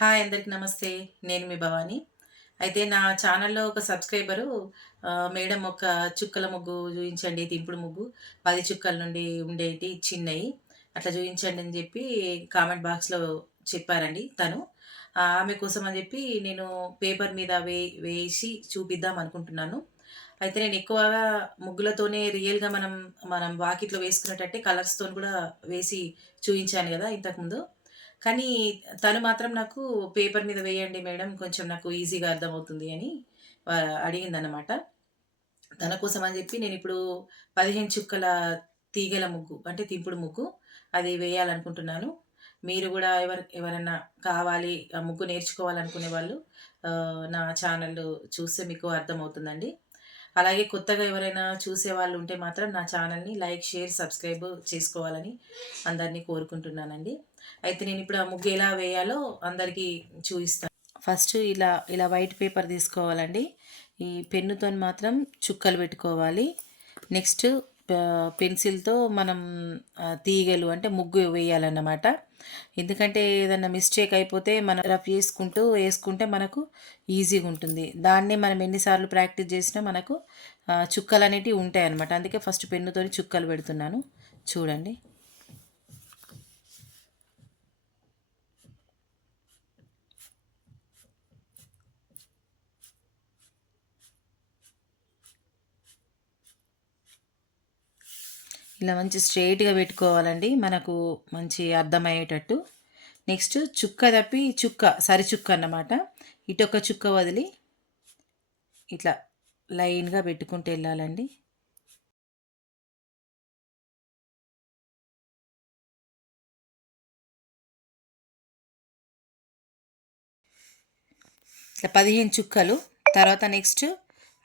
Hi అందరికి నమస్తే నేను మీ భవాని. అయితే నా ఛానల్లో ఒక సబ్స్క్రైబరు మేడం ఒక చుక్కల ముగ్గు చూపించండి తింపుడు ముగ్గు. పది చుక్కల నుండి ఉండేటి చిన్నవి అట్లా చూపించండి అని చెప్పి కామెంట్ బాక్స్లో చెప్పారండి తను. ఆమె కోసం అని చెప్పి నేను పేపర్ మీద వే వేసి చూపిద్దాం అనుకుంటున్నాను. అయితే నేను ఎక్కువగా ముగ్గులతోనే రియల్గా మనం మనం వాకిట్లో వేసుకునేటట్టే కలర్స్తో కూడా వేసి చూపించాను కదా ఇంతకుముందు. కానీ తను మాత్రం నాకు పేపర్ మీద వేయండి మేడం కొంచెం నాకు ఈజీగా అర్థమవుతుంది అని ఆ, అడిగిందన్నమాట. తన కోసం అని చెప్పి నేను ఇప్పుడు పదిహేను చుక్కల తీగల ముగ్గు అంటే తింపుడు ముగ్గు అది వేయాలనుకుంటున్నాను. మీరు కూడా ఎవరు ఎవరైనా కావాలి ఆ ముగ్గు నేర్చుకోవాలనుకునే వాళ్ళు నా ఛానల్ చూస్తే మీకు అర్థమవుతుందండి. అలాగే కొత్తగా ఎవరైనా చూసే వాళ్ళు ఉంటే మాత్రం నా ఛానల్ని లైక్ షేర్ సబ్స్క్రైబ్ చేసుకోవాలని అందరినీ కోరుకుంటున్నానండి. అయితే నేను ఇప్పుడు ఆ ముగ్గు ఎలా వేయాలో అందరికీ చూపిస్తాను. ఫస్ట్ ఇలా ఇలా వైట్ పేపర్ తీసుకోవాలండి. ఈ పెన్నుతో మాత్రం చుక్కలు పెట్టుకోవాలి. నెక్స్ట్ పెన్సిల్తో మనం తీగలు అంటే ముగ్గు వేయాలన్నమాట. ఎందుకంటే ఏదైనా మిస్టేక్ అయిపోతే మనం రఫ్ చేసుకుంటూ వేసుకుంటే మనకు ఈజీగా ఉంటుంది. దాన్నే మనం ఎన్నిసార్లు ప్రాక్టీస్ చేసినా మనకు చుక్కలు అనేటివి ఉంటాయి అన్నమాట అందుకే ఫస్ట్ పెన్నుతో చుక్కలు పెడుతున్నాను. చూడండి. ఇలా మంచి స్ట్రైట్గా పెట్టుకోవాలండి. మనకు మంచి అర్థమయ్యేటట్టు. నెక్స్ట్ చుక్క తప్పి చుక్క సరి చుక్క అన్నమాట. ఇటొక చుక్క వదిలి ఇట్లా లైన్గా పెట్టుకుంటూ వెళ్ళాలండి. ఇట్లా పదిహేను చుక్కలు. తర్వాత నెక్స్ట్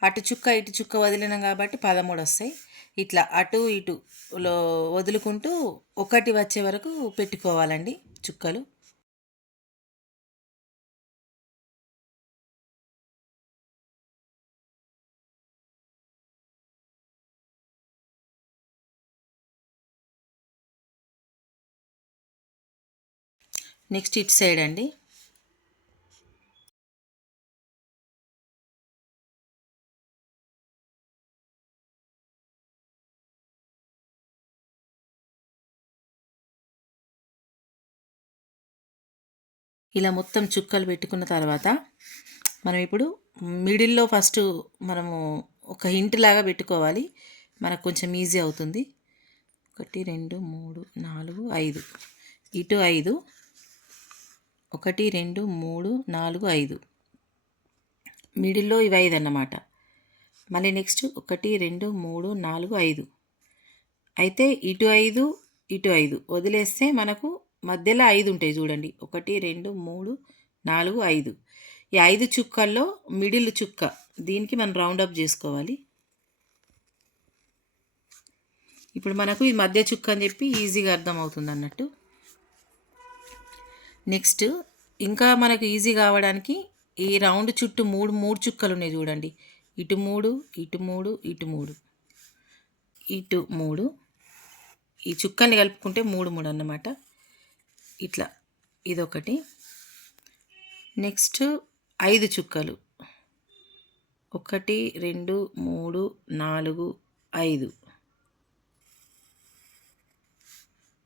అటు చుక్క ఇటు చుక్క వదిలినాం కాబట్టి పదమూడు వస్తాయి ఇట్లా అటు ఇటు లో వదులుకుంటూ ఒకటి వచ్చే వరకు పెట్టుకోవాలండి చుక్కలు. నెక్స్ట్ ఇటు సైడ్ అండి. ఇలా మొత్తం చుక్కలు పెట్టుకున్న తర్వాత మనం ఇప్పుడు మిడిల్లో ఫస్ట్ మనము ఒక హింట్ లాగా పెట్టుకోవాలి. మనకు కొంచెం ఈజీ అవుతుంది. ఒకటి రెండు మూడు నాలుగు ఐదు. ఇటు ఐదు. ఒకటి రెండు మూడు నాలుగు ఐదు. మిడిల్లో ఇవి ఐదు అన్నమాట. మళ్ళీ నెక్స్ట్ ఒకటి రెండు మూడు నాలుగు ఐదు. అయితే ఇటు ఐదు ఇటు ఐదు. వదిలేస్తే మనకు మధ్యలో ఐదు ఉంటాయి చూడండి. ఒకటి రెండు మూడు నాలుగు ఐదు. ఈ ఐదు చుక్కల్లో మిడిల్ చుక్క దీనికి మనం రౌండ్ అప్ చేసుకోవాలి. ఇప్పుడు మనకు ఈ మధ్య చుక్క అని చెప్పి ఈజీగా అర్థమవుతుంది అన్నట్టు. నెక్స్ట్ ఇంకా మనకు ఈజీ కావడానికి ఈ రౌండ్ చుట్టూ మూడు మూడు చుక్కలు ఉన్నాయి చూడండి. ఇటు మూడు ఇటు మూడు ఇటు మూడు. ఇటు మూడు. ఈ చుక్కని కలుపుకుంటే మూడు మూడు అన్నమాట. ఇట్లా ఇదొకటి. నెక్స్ట్ ఐదు చుక్కలు. ఒకటి రెండు మూడు నాలుగు ఐదు.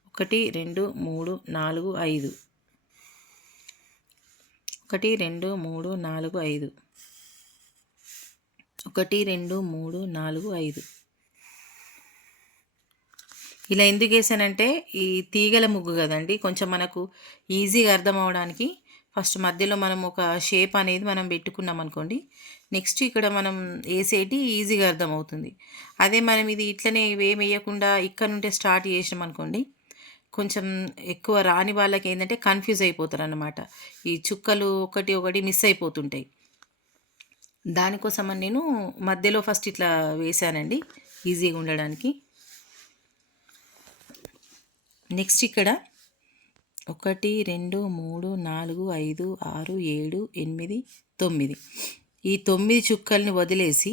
ఒకటి రెండు మూడు నాలుగు ఐదు. ఒకటి రెండు మూడు నాలుగు ఐదు. ఒకటి రెండు మూడు నాలుగు ఐదు. ఇలా ఎందుకు వేసానంటే ఈ తీగల ముగ్గు కదండి కొంచెం మనకు ఈజీగా అర్థం అవడానికి ఫస్ట్ మధ్యలో మనం ఒక షేప్ అనేది మనం పెట్టుకున్నాం అనుకోండి నెక్స్ట్ ఇక్కడ మనం వేసేటి ఈజీగా అర్థమవుతుంది. అదే మనం ఇది ఇట్లనే ఇవేం వేయకుండా ఇక్కడ నుండే స్టార్ట్ చేసినాం అనుకోండి కొంచెం ఎక్కువ రాని వాళ్ళకి ఏంటంటే కన్ఫ్యూజ్ అయిపోతారు అన్నమాట ఈ చుక్కలు ఒకటి ఒకటి మిస్ అయిపోతుంటాయి. దానికోసం నేను మధ్యలో ఫస్ట్ ఇట్లా వేసానండి ఈజీగా ఉండడానికి. నెక్స్ట్ ఇక్కడ ఒకటి రెండు మూడు నాలుగు ఐదు ఆరు ఏడు ఎనిమిది తొమ్మిది. ఈ తొమ్మిది చుక్కల్ని వదిలేసి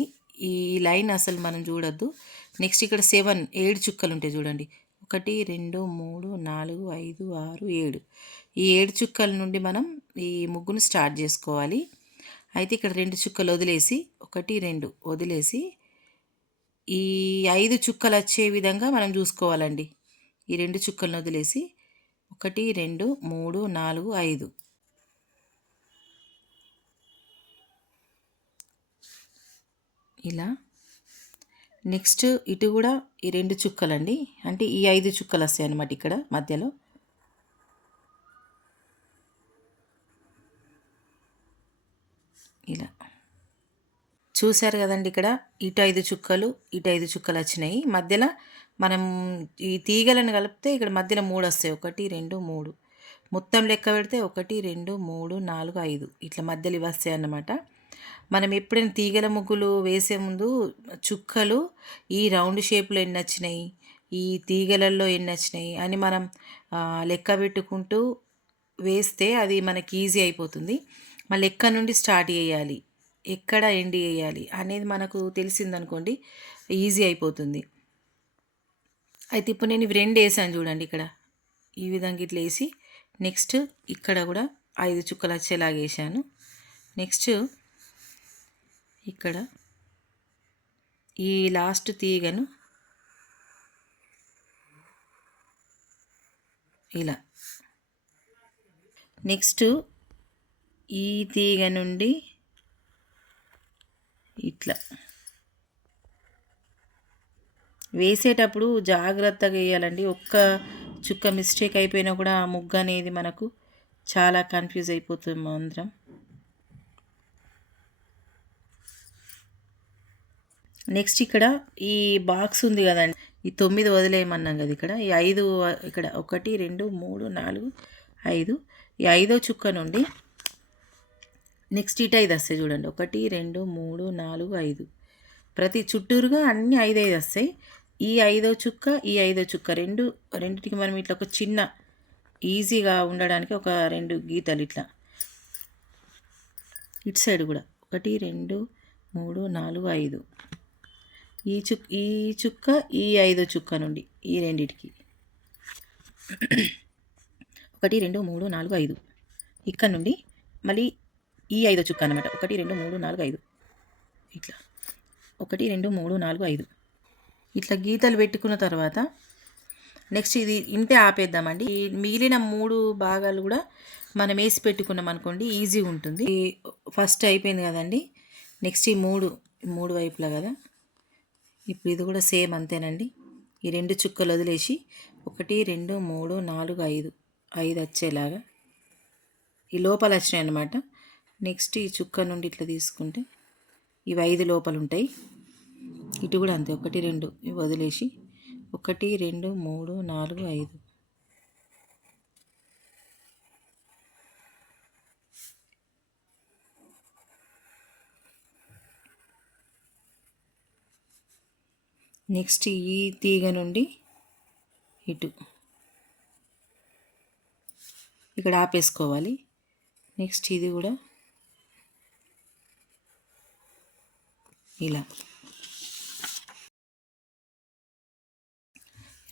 ఈ లైన్ అసలు మనం చూడొద్దు. నెక్స్ట్ ఇక్కడ సెవెన్ ఏడు చుక్కలు ఉంటాయి చూడండి. ఒకటి రెండు మూడు నాలుగు ఐదు ఆరు ఏడు. ఈ ఏడు చుక్కల నుండి మనం ఈ ముగ్గును స్టార్ట్ చేసుకోవాలి. అయితే ఇక్కడ రెండు చుక్కలు వదిలేసి ఒకటి రెండు వదిలేసి ఈ ఐదు చుక్కలు వచ్చే విధంగా మనం చూసుకోవాలండి. ఈ రెండు చుక్కలను వదిలేసి ఒకటి రెండు మూడు నాలుగు ఐదు. ఇలా. నెక్స్ట్ ఇటు కూడా ఈ రెండు చుక్కలండి. అంటే ఈ ఐదు చుక్కలు వస్తాయి అన్నమాట ఇక్కడ మధ్యలో. ఇలా. చూశారు కదండి ఇక్కడ ఇటు ఐదు చుక్కలు ఇటు ఐదు చుక్కలు వచ్చినాయి. మధ్యలో మనం ఈ తీగలను కలిపితే ఇక్కడ మధ్యలో మూడు వస్తాయి. ఒకటి రెండు మూడు. మొత్తం లెక్క పెడితే ఒకటి రెండు మూడు నాలుగు ఐదు. ఇట్లా మధ్యలో ఇవి వస్తాయి అన్నమాట. మనం ఎప్పుడైనా తీగల ముగ్గులు వేసే ముందు చుక్కలు ఈ రౌండ్ షేప్లో ఎన్ని వచ్చినాయి? ఈ తీగలల్లో ఎన్ని వచ్చినాయి? అని మనం లెక్క పెట్టుకుంటూ వేస్తే అది మనకి ఈజీ అయిపోతుంది. మళ్ళీ ఎక్కడ నుండి స్టార్ట్ చేయాలి? ఎక్కడ ఎండి వేయాలి అనేది మనకు తెలిసిందనుకోండి ఈజీ అయిపోతుంది. అయితే ఇప్పుడు నేను ఇవి రెండు వేసాను చూడండి ఇక్కడ. ఈ విధంగా ఇట్లా వేసి నెక్స్ట్ ఇక్కడ కూడా ఐదు చుక్కలు వచ్చేలాగా వేసాను. నెక్స్ట్ ఇక్కడ ఈ లాస్ట్ తీగను ఇలా. నెక్స్ట్ ఈ తీగ నుండి ఇట్లా. వేసేటప్పుడు జాగ్రత్తగా వేయాలండి. ఒక్క చుక్క మిస్టేక్ అయిపోయినా కూడా ఆ ముగ్గు అనేది మనకు చాలా కన్ఫ్యూజ్ అయిపోతుంది అందరం నెక్స్ట్ ఇక్కడ ఈ బాక్స్ ఉంది కదండి. ఈ తొమ్మిది వదిలేయమన్నాం కదా ఇక్కడ. ఈ ఐదు ఇక్కడ ఒకటి రెండు మూడు నాలుగు ఐదు. ఈ ఐదో చుక్క నుండి నెక్స్ట్ ఇటు ఐదు వస్తాయి చూడండి. ఒకటి రెండు మూడు నాలుగు ఐదు. ప్రతి చుట్టూరుగా అన్ని ఐదు ఐదు వస్తాయి. ఈ ఐదో చుక్క ఈ ఐదో చుక్క రెండు రెండింటికి మనం ఇట్లా ఒక చిన్న ఈజీగా ఉండడానికి ఒక రెండు గీతలు ఇట్లా. ఇటు సైడ్ కూడా. ఒకటి రెండు మూడు నాలుగు ఐదు. ఈ చుక్ ఈ చుక్క ఈ ఐదో చుక్క నుండి ఈ రెండిటికి. ఒకటి రెండు మూడు నాలుగు ఐదు. ఇక్కడ నుండి మళ్ళీ ఈ ఐదో చుక్క అనమాట ఒకటి రెండు మూడు నాలుగు ఐదు. ఇట్లా. ఒకటి రెండు మూడు నాలుగు ఐదు. ఇట్లా గీతలు పెట్టుకున్న తర్వాత నెక్స్ట్ ఇది ఇంతే ఆపేద్దామండి. ఈ మిగిలిన మూడు భాగాలు కూడా మనం వేసి పెట్టుకున్నాం అనుకోండి ఈజీ ఉంటుంది. ఫస్ట్ అయిపోయింది కదండి. నెక్స్ట్ ఈ మూడు మూడు వైపులా కదా. ఇప్పుడు ఇది కూడా సేమ్ అంతేనండి. ఈ రెండు చుక్కలు వదిలేసి ఒకటి రెండు మూడు నాలుగు ఐదు ఐదు వచ్చేలాగా ఈ లోపల వచ్చినాయి అన్నమాట. నెక్స్ట్ ఈ చుక్క నుండి ఇట్లా తీసుకుంటే ఇవి ఐదు లోపలు ఉంటాయి. ఇటు కూడా అంతే ఒకటి రెండు. వదిలేసి ఒకటి రెండు మూడు నాలుగు ఐదు. నెక్స్ట్ ఈ తీగ నుండి ఇటు. ఇక్కడ ఆపేసుకోవాలి. నెక్స్ట్ ఇది కూడా ఇలా.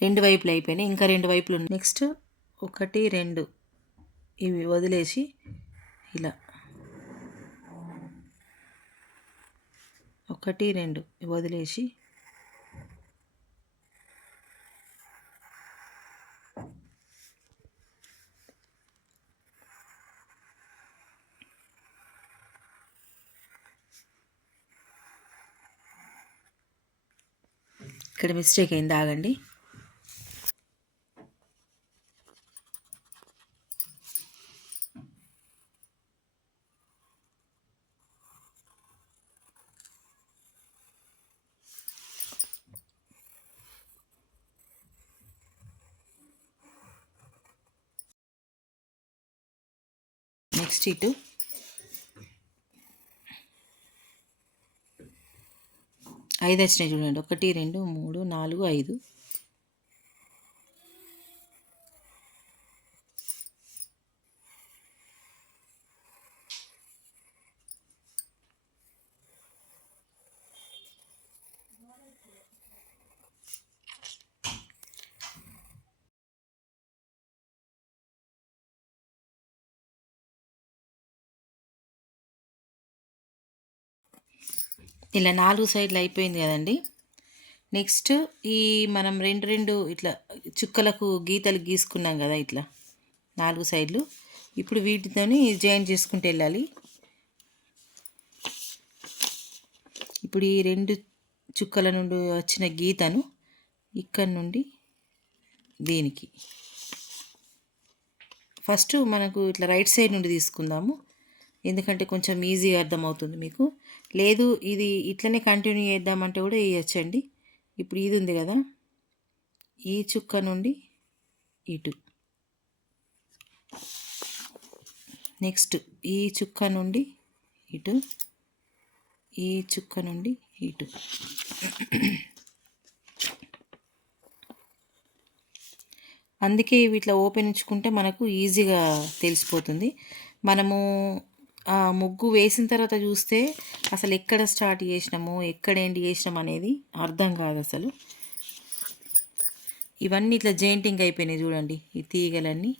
రెండు వైపులు అయిపోయినాయి ఇంకా రెండు వైపులు నెక్స్ట్ ఒకటి రెండు. ఇవి వదిలేసి ఇలా. ఒకటి రెండు. వదిలేసి ఇక్కడ మిస్టేక్ అయింది ఆగండి. సిక్స్టీ టూ ఐదు వచ్చినాయి చూడండి. ఒకటి రెండు మూడు నాలుగు ఐదు. ఇలా నాలుగు సైడ్లు అయిపోయింది కదండి. నెక్స్ట్ ఈ మనం రెండు రెండు ఇట్లా చుక్కలకు గీతలు గీసుకున్నాం కదా ఇట్లా నాలుగు సైడ్లు. ఇప్పుడు వీటితోని జాయిన్ చేసుకుంటూ వెళ్ళాలి. ఇప్పుడు ఈ రెండు చుక్కల నుండి వచ్చిన గీతను ఇక్కడ నుండి దీనికి. ఫస్ట్ మనకు ఇట్లా రైట్ సైడ్ నుండి తీసుకుందాము. ఎందుకంటే కొంచెం ఈజీగా అర్థమవుతుంది మీకు. లేదు ఇది ఇట్లనే కంటిన్యూ చేద్దామంటే కూడా వేయచ్చండి. ఇప్పుడు ఇది ఉంది కదా ఈ చుక్క నుండి ఇటు. నెక్స్ట్ ఈ చుక్క నుండి ఇటు ఈ చుక్క నుండి ఇటు. అందుకే వీటిలో ఓపెన్ ఉంచుకుంటే మనకు ఈజీగా తెలిసిపోతుంది. మనము ముగ్గు వేసిన తర్వాత చూస్తే అసలు ఎక్కడ స్టార్ట్ చేసినాము ఎక్కడ ఏంటి చేసినాము అనేది అర్థం కాదు అసలు. ఇవన్నీ ఇట్లా జెయింటింగ్ అయిపోయినాయి చూడండి ఈ తీగలన్నీ.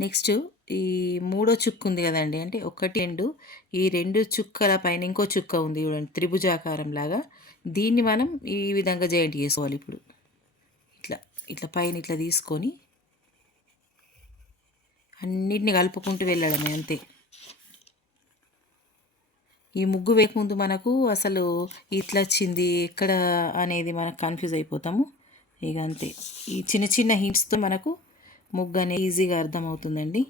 నెక్స్ట్ ఈ మూడో చుక్క ఉంది కదండి అంటే ఒకటి రెండు ఈ రెండు చుక్కల పైన ఇంకో చుక్క ఉంది చూడండి త్రిభుజాకారం లాగా. దీన్ని మనం ఈ విధంగా జాయింట్ చేసుకోవాలి ఇప్పుడు. ఇట్లా ఇట్లా పైన ఇట్లా తీసుకొని అన్నిటిని కలుపుకుంటూ వెళ్ళడమే అంతే. ఈ ముగ్గు వేయకముందు మనకు అసలు ఇట్లా వచ్చింది ఎక్కడ అనేది మనకు కన్ఫ్యూజ్ అయిపోతాము. ఇక అంతే. ఈ చిన్న చిన్న హింట్స్తో మనకు ముగ్గు అనేది ఈజీగా అర్థమవుతుందండి.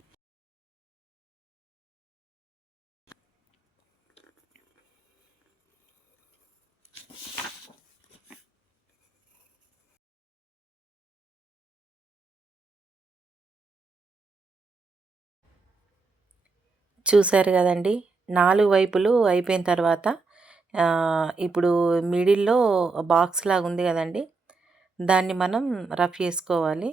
చూశారు కదండి. నాలుగు వైపులు అయిపోయిన తర్వాత ఇప్పుడు మిడిల్లో బాక్స్ లాగా ఉంది కదండి. దాన్ని మనం రఫ్ చేసుకోవాలి.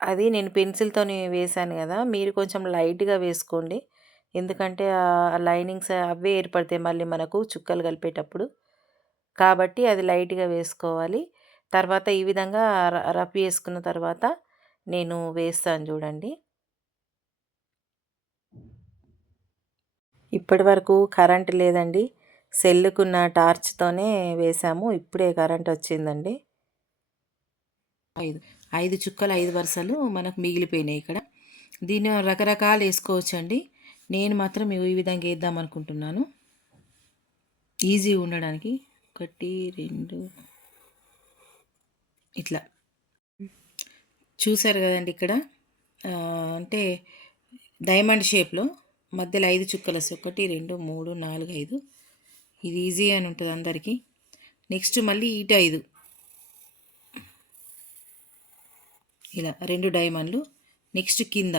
అది నేను పెన్సిల్తోని వేశాను కదా మీరు కొంచెం లైట్గా వేసుకోండి. ఎందుకంటే లైనింగ్స్ అవే ఏర్పడతాయి మళ్ళీ మనకు చుక్కలు కలిపేటప్పుడు. కాబట్టి అది లైట్గా వేసుకోవాలి. తర్వాత ఈ విధంగా రఫ్ చేసుకున్న తర్వాత నేను వేస్తాను చూడండి. ఇప్పటి వరకు కరెంట్ లేదండి. సెల్లుకున్న టార్చ్తోనే వేసాము. ఇప్పుడే కరెంట్ వచ్చిందండి. ఐదు ఐదు చుక్కలు ఐదు వరుసలు మనకు మిగిలిపోయినాయి ఇక్కడ. దీన్ని రకరకాలు వేసుకోవచ్చండి. నేను మాత్రం ఈ విధంగా వేద్దాం అనుకుంటున్నాను. ఈజీ ఉండడానికి ఒకటి రెండు ఇట్లా. చూసారు కదండి ఇక్కడ. అంటే డైమండ్ షేప్లో మధ్యలో ఐదు చుక్కలు ఒకటి రెండు మూడు నాలుగు ఐదు. ఇది ఈజీ అని ఉంటుంది అందరికీ. నెక్స్ట్ మళ్ళీ ఈట ఐదు. ఇలా రెండు డైమండ్లు నెక్స్ట్ కింద.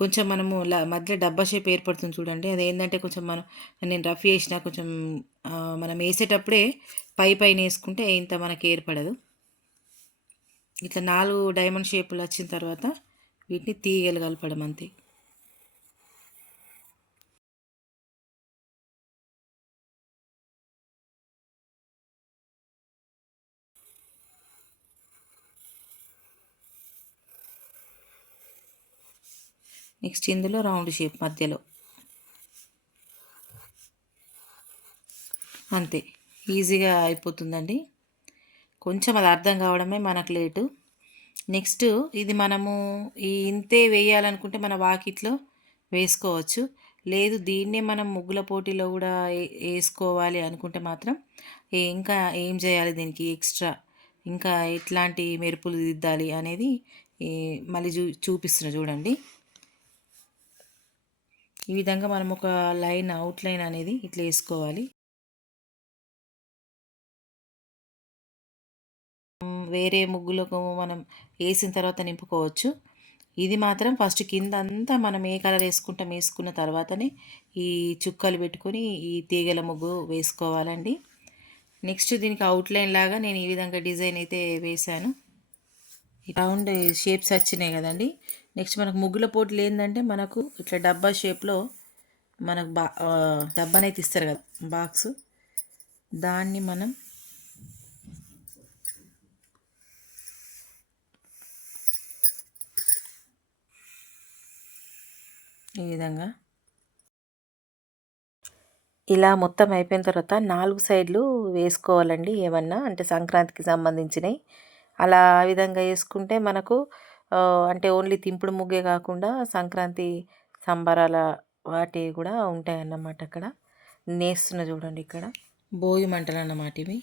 కొంచెం మనము మధ్య డబ్బా షేప్ ఏర్పడుతుంది చూడండి. అది ఏంటంటే కొంచెం మనం నేను రఫ్ చేసిన కొంచెం మనం వేసేటప్పుడే పై పైన వేసుకుంటే ఇంత మనకి ఏర్పడదు. ఇట్లా నాలుగు డైమండ్ షేపులు వచ్చిన తర్వాత వీటిని తీగలు కలపడం అంతే. నెక్స్ట్ ఇందులో రౌండ్ షేప్ మధ్యలో. అంతే. ఈజీగా అయిపోతుందండి. కొంచెం అది అర్థం కావడమే మనకు లేటు. నెక్స్ట్ ఇది మనము ఈ ఇంతే వేయాలనుకుంటే మన వాకిట్లో వేసుకోవచ్చు. లేదు దీన్నే మనం ముగ్గుల పోటీలో కూడా వేసుకోవాలి అనుకుంటే మాత్రం ఇంకా ఏం చేయాలి దీనికి ఎక్స్ట్రా? ఇంకా ఎట్లాంటి మెరుపులు దిద్దాలి అనేది మళ్ళీ చూ చూపిస్తున్నా చూడండి. ఈ విధంగా మనం ఒక లైన్ అవుట్లైన్ అనేది ఇట్లా వేసుకోవాలి. వేరే ముగ్గులకు మనం వేసిన తర్వాత నింపుకోవచ్చు. ఇది మాత్రం ఫస్ట్ కింద అంతా మనం ఏ కలర్ వేసుకుంటాం వేసుకున్న తర్వాతనే ఈ చుక్కలు పెట్టుకొని ఈ తీగల ముగ్గు వేసుకోవాలండి. నెక్స్ట్ దీనికి అవుట్లైన్ లాగా నేను ఈ విధంగా డిజైన్ అయితే వేశాను. రౌండ్ షేప్స్ వచ్చినాయి కదండి. నెక్స్ట్ మనకు ముగ్గుల పోటీలు ఏంటంటే మనకు ఇట్లా డబ్బా షేప్లో మనకు బా డబ్బానైతే ఇస్తారు కదా బాక్స్ దాన్ని మనం ఈ విధంగా. ఇలా మొత్తం అయిపోయిన తర్వాత నాలుగు సైడ్లు వేసుకోవాలండి ఏమన్నా అంటే సంక్రాంతికి సంబంధించినవి అలా ఆ విధంగా వేసుకుంటే మనకు అంటే ఓన్లీ తింపుడు ముగ్గే కాకుండా సంక్రాంతి సంబరాల వాటివి కూడా ఉంటాయి అన్నమాట అక్కడ. నేస్తున్న చూడండి ఇక్కడ. భోగి మంటలు అన్నమాట ఇవి.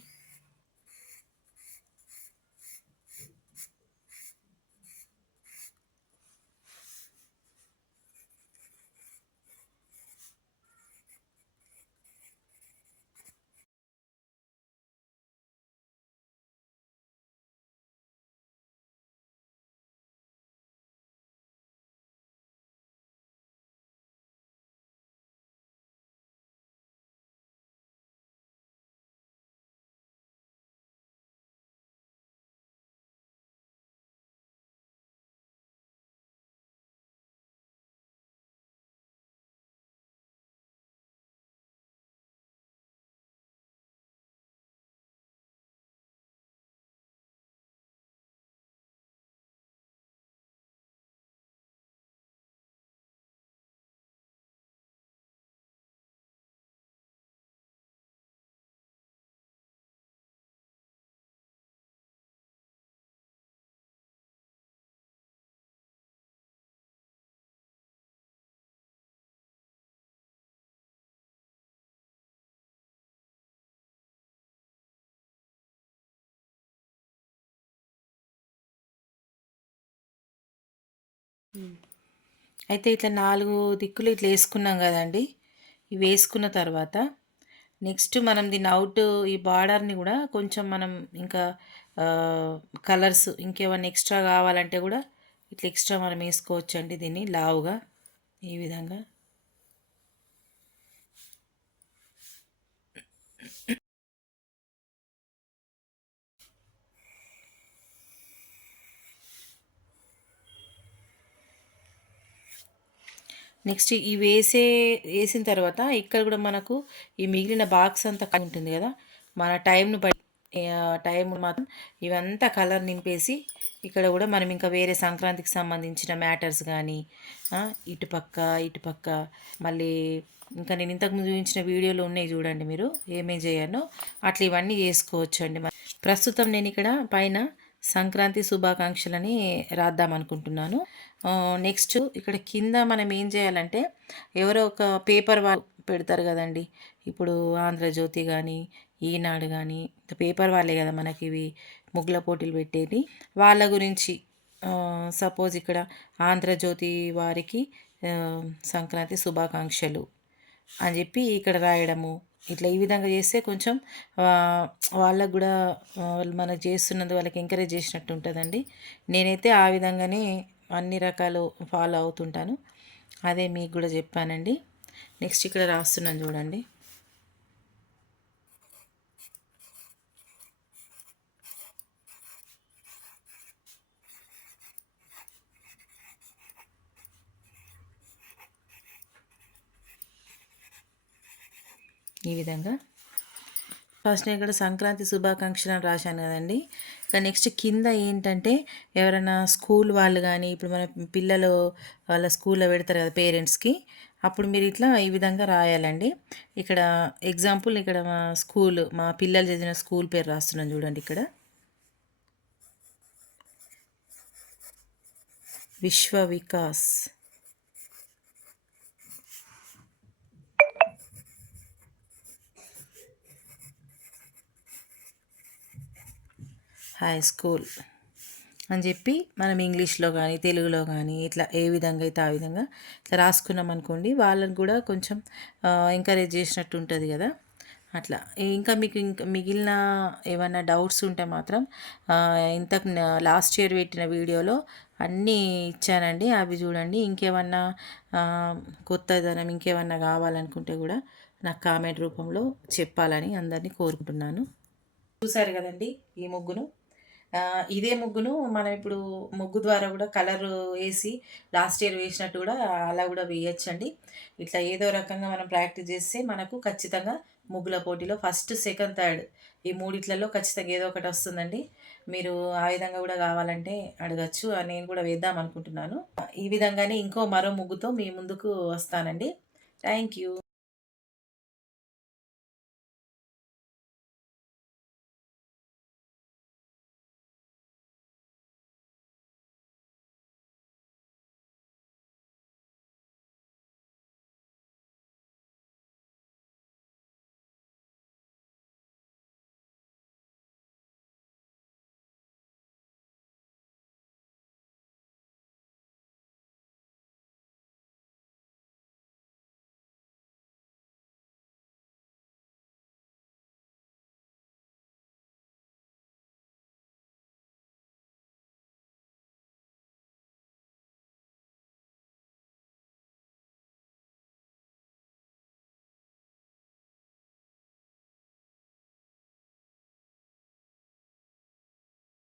అయితే ఇట్లా నాలుగు దిక్కులు ఇట్లా వేసుకున్నాం కదండి. ఇవి వేసుకున్న తర్వాత నెక్స్ట్ మనం దీని అవుట్ ఈ బార్డర్ని కూడా కొంచెం మనం ఇంకా కలర్స్ ఇంకేమన్నా ఎక్స్ట్రా కావాలంటే కూడా ఇట్లా ఎక్స్ట్రా మనం వేసుకోవచ్చు అండి దీన్ని లావుగా ఈ విధంగా. నెక్స్ట్ ఈ వేసే వేసిన తర్వాత ఇక్కడ కూడా మనకు ఈ మిగిలిన బాక్స్ అంతా ఉంటుంది కదా. మన టైంను బట్టి టైం మాత్రం ఇవంతా కలర్ నింపేసి ఇక్కడ కూడా మనం ఇంకా వేరే సంక్రాంతికి సంబంధించిన మ్యాటర్స్ కానీ ఇటుపక్క ఇటుపక్క మళ్ళీ ఇంకా నేను ఇంతకుముందు చూపించిన వీడియోలు ఉన్నాయి చూడండి మీరు ఏమేం చేయనో అట్లా ఇవన్నీ చేసుకోవచ్చు అండి ప్రస్తుతం నేను ఇక్కడ పైన సంక్రాంతి శుభాకాంక్షలని రాద్దాం అనుకుంటున్నాను. నెక్స్ట్ ఇక్కడ కింద మనం ఏం చేయాలంటే ఎవరో ఒక పేపర్ వాళ్ళు పెడతారు కదండి. ఇప్పుడు ఆంధ్రజ్యోతి కానీ ఈనాడు కానీ పేపర్ వాళ్ళే కదా మనకి ఇవి ముగ్గుల పోటీలు పెట్టేది. వాళ్ళ గురించి సపోజ్ ఇక్కడ ఆంధ్రజ్యోతి వారికి సంక్రాంతి శుభాకాంక్షలు అని చెప్పి ఇక్కడ రాయడము ఇట్లా ఈ విధంగా చేస్తే కొంచెం వాళ్ళకు కూడా వాళ్ళు మనకు చేస్తున్నది వాళ్ళకి ఎంకరేజ్ చేసినట్టు ఉంటుందండి. నేనైతే ఆ విధంగానే అన్ని రకాలు ఫాలో అవుతుంటాను. అదే మీకు కూడా చెప్పానండి. నెక్స్ట్ ఇక్కడ రాస్తున్నాను చూడండి. ఈ విధంగా. ఫస్ట్ నేను ఇక్కడ సంక్రాంతి శుభాకాంక్షలు అని రాశాను కదండి. ఇంకా నెక్స్ట్ కింద ఏంటంటే ఎవరైనా స్కూల్ వాళ్ళు కానీ ఇప్పుడు మన పిల్లలు వాళ్ళ స్కూల్లో పెడతారు కదా పేరెంట్స్కి అప్పుడు మీరు ఇట్లా ఈ విధంగా రాయాలండి. ఇక్కడ ఎగ్జాంపుల్ ఇక్కడ మా స్కూల్ మా పిల్లలు చదివిన స్కూల్ పేరు రాస్తున్నాను చూడండి ఇక్కడ. విశ్వ వికాస్ హై స్కూల్ అని చెప్పి మనం ఇంగ్లీష్లో కానీ తెలుగులో కానీ ఇట్లా ఏ విధంగా అయితే ఆ విధంగా ఇట్లా రాసుకున్నాం అనుకోండి వాళ్ళని కూడా కొంచెం ఎంకరేజ్ చేసినట్టు ఉంటుంది కదా. అట్లా. ఇంకా మీకు ఇంకా మిగిలిన ఏమైనా డౌట్స్ ఉంటే మాత్రం ఇంతకు లాస్ట్ ఇయర్ పెట్టిన వీడియోలో అన్నీ ఇచ్చానండి. అవి చూడండి. ఇంకేమన్నా కొత్తదనం ఇంకేమన్నా కావాలనుకుంటే కూడా నాకు కామెంట్ రూపంలో చెప్పాలని అందరినీ కోరుకుంటున్నాను. చూసారు కదండి ఈ ముగ్గును? ఇదే ముగ్గును మనం ఇప్పుడు ముగ్గు ద్వారా కూడా కలర్ వేసి లాస్ట్ ఇయర్ వేసినట్టు కూడా అలా కూడా వేయచ్చండి. ఇట్లా ఏదో రకంగా మనం ప్రాక్టీస్ చేస్తే మనకు ఖచ్చితంగా ముగ్గుల పోటీలో ఫస్ట్ సెకండ్ థర్డ్ ఈ మూడిట్లలో ఖచ్చితంగా ఏదో ఒకటి వస్తుందండి. మీరు ఆ విధంగా కూడా కావాలంటే అడగచ్చు. నేను కూడా వేద్దాం అనుకుంటున్నాను. ఈ విధంగానే ఇంకో మరో ముగ్గుతో మీ ముందుకు వస్తానండి. Thank you.